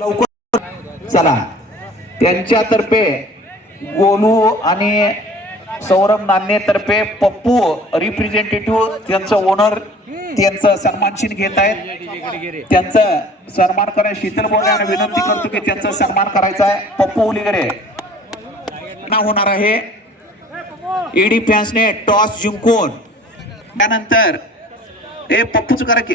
लवकर चला. त्यांच्यातर्फे गोलू आणि सौरभ नान्ने तर्फे पप्पू रिप्रेझेंटेटिव्ह त्यांचं ओनर त्यांचं सन्मानशील घेत आहेत. त्यांचा सन्मान करायला शीतल बोलण्याने विनंती करतो की त्यांचा सन्मान करायचा आहे. पप्पू उलीगडे ना होणार आहे. ईडी फॅन्सने टॉस जिंकून त्यानंतर हे पप्पूच करा की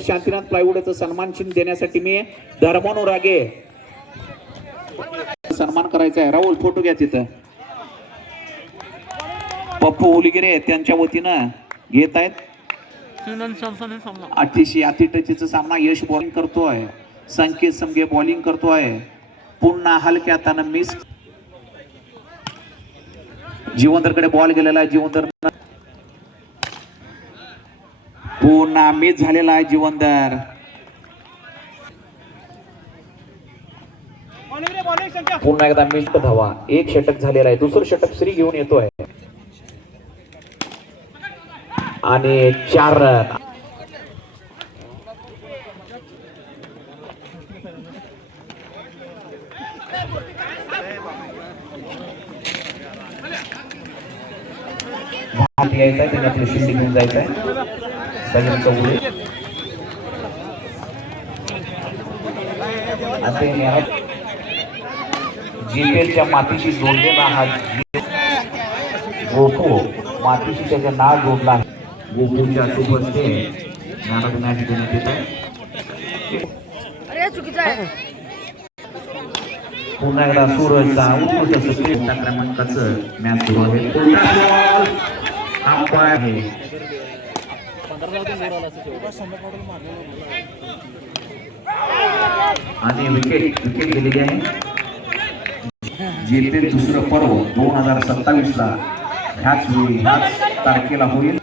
शांतीनाथ प्लायवूडचं सन्मान चिन्ह देण्यासाठी मी धर्मानुरागे सन्मान करायचा आहे. राहुल फोटो घ्या तिथं. पप्पू उलीगिरे त्यांच्या वतीनं घेत आहेत. 38 सामना. यश बॉलिंग करतोय. संकेत समगे बॉलिंग करतोय. पुन्हा हलक्या हातानं मिस. जीवनदरकडे बॉल गेलेला आहे. जीवनदर पुन्हा मिस झालेला आहे. जीवनदर पुन्हा एकदा मिस धावा. एक षटक झालेला आहे. दुसरं षटक श्री घेऊन येतोय आणि 4 रन. यायचं आहे त्याच्यातलं शिल्डी घेऊन जायचं आहे. सगळं चौघे जीपेच्या मातीशी जोडलेला हा गोपू मातीशी त्याचं नाव जोडला. गोपूच्या शुभ हस्ते ज्ञानोदय देण्यात येत आहे. पुन्हा एकदा सूरजचा उत्कृष्ट क्रमांकाचं मॅच सुरू आहे. आहे आणि विकेट गेलेली आहे. जेपी दुसरं पर्व 2027 ला ह्याच तारखेला होईल.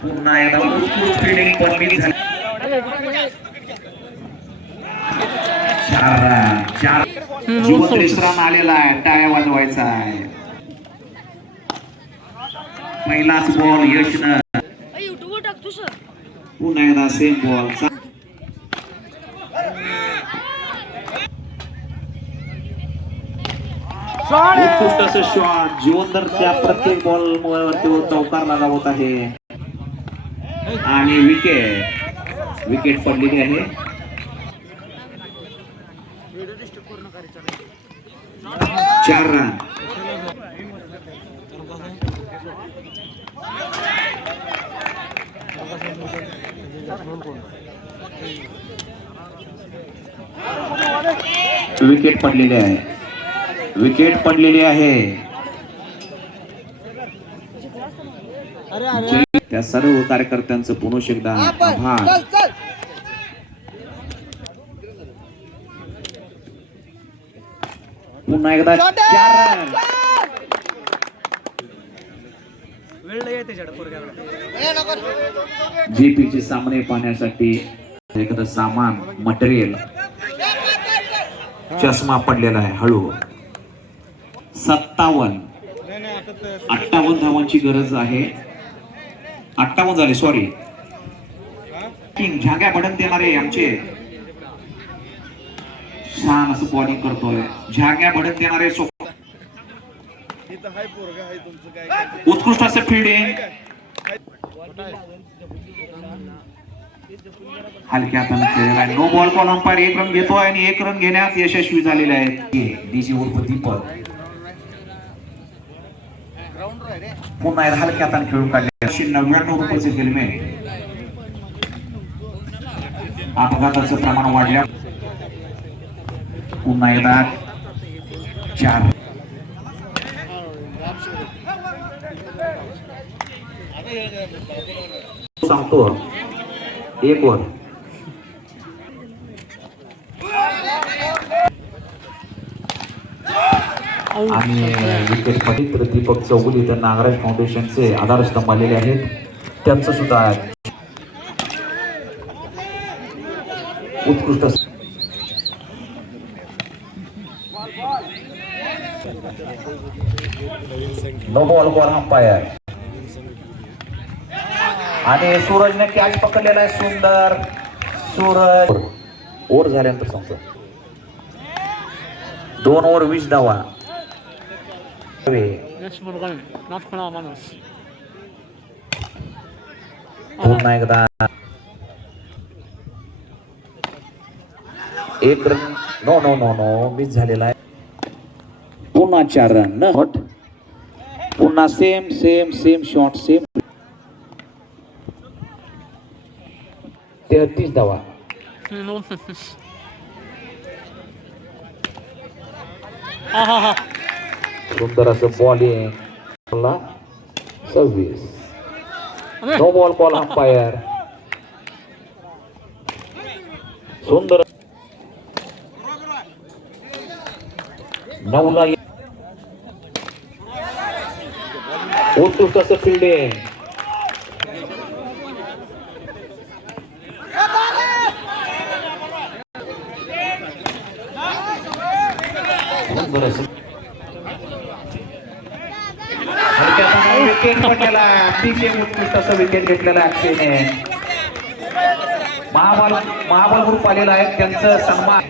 पुन्हा एकदा उत्कृष्ट फिल्डिंग पण मिस झाली. 4 जीवन रन आलेला आहे. टाळ्या वाजवायचा आहे. पहिलाच बॉल यशनं. पुन्हा एकदा सेम बॉल. उत्कृष्ट असं शॉट. जीवनदरच्या प्रत्येक बॉल वरती चौकार लगावत आहे आणि विकेट पडलेली आहे. 4 रन. विकेट पडलेली आहे. त्या सर्व कार्यकर्त्यांचं पुन्हा एकदा आभार. पुन्हा एकदा 4 रन. जीपीचे सामने पाहण्यासाठी एखादं सामान मटेरियल चष्मा पडलेला आहे. हळू 58 धावांची गरज आहे. 58 झाले. सॉरी. झांग्या बडन देणारे आमचे छान असं बॉलिंग करतोय. झांग्या बडन देणारे उत्कृष्ट असं फिल्डिंग. हलक्या हाताने खेळलेला आहे. No ball call. Umpire 1 run घेतोय आणि 1 रन घेण्यास यशस्वी झालेले आहेत. डीजी उर्फ दीपक पुन्हा हलक्या हाताने खेळून काढले. 99 रुपयाचे हेल्मेट. अपघाताचं प्रमाण वाढल्या. पुन्हा एकदा 4 सांगतो. 1 वर आणि विकेटमध्ये तर दीपक चौगुले तर नागराज फाउंडेशनचे आधारस्तंभ आलेले आहेत, त्यांचं सुद्धा उत्कृष्ट नो बॉल फॉर अंपायर. आणि सूरजने कॅच पकडलेला आहे. सुंदर सूरज ओव्हर झाल्यानंतर सांगतो 2 ओव्हर 20 धावा. पुन्हा एकदा 1 run. No no no no miss झालेला आहे. पुन्हा 4 रन. पुन्हा same same same shot same 33 धावा. सुंदर असं bowling 26. No ball call umpire. सुंदर 9 ला उत्कृष्ट असं फिल्डिंग. विकेट पडलेला अतिशय उत्कृष्ट असं विकेट घेतलेला अक्षयने. महाबल ग्रुप आलेला आहे, त्यांचं सन्मान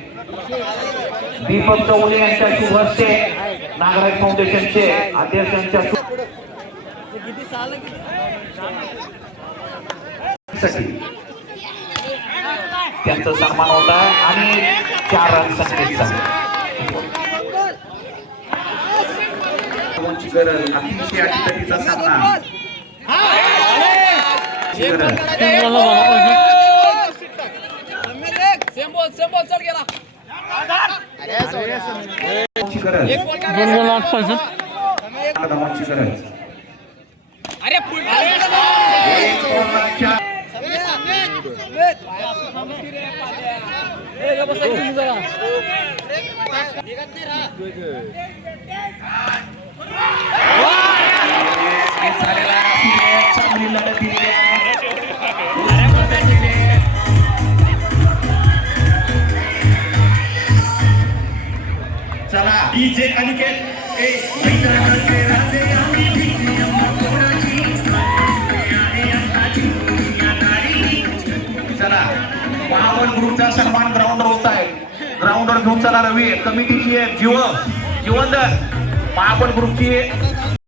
दीपक चौगुले यांच्या शुभ हस्ते नागराज फाउंडेशनचे अध्यक्षांच्या त्यांचा सन्मान होता आणि 4 रन संख्येचा अतिशय अटीतटीचा सामना. चला डीजे अनिकेत चला महाबल ग्रुपचा सन्मान ग्राउंडवर होत आहे. ग्राउंडवर घेऊन चला रवी कमिटीची जीवनदर महाबल ग्रुपची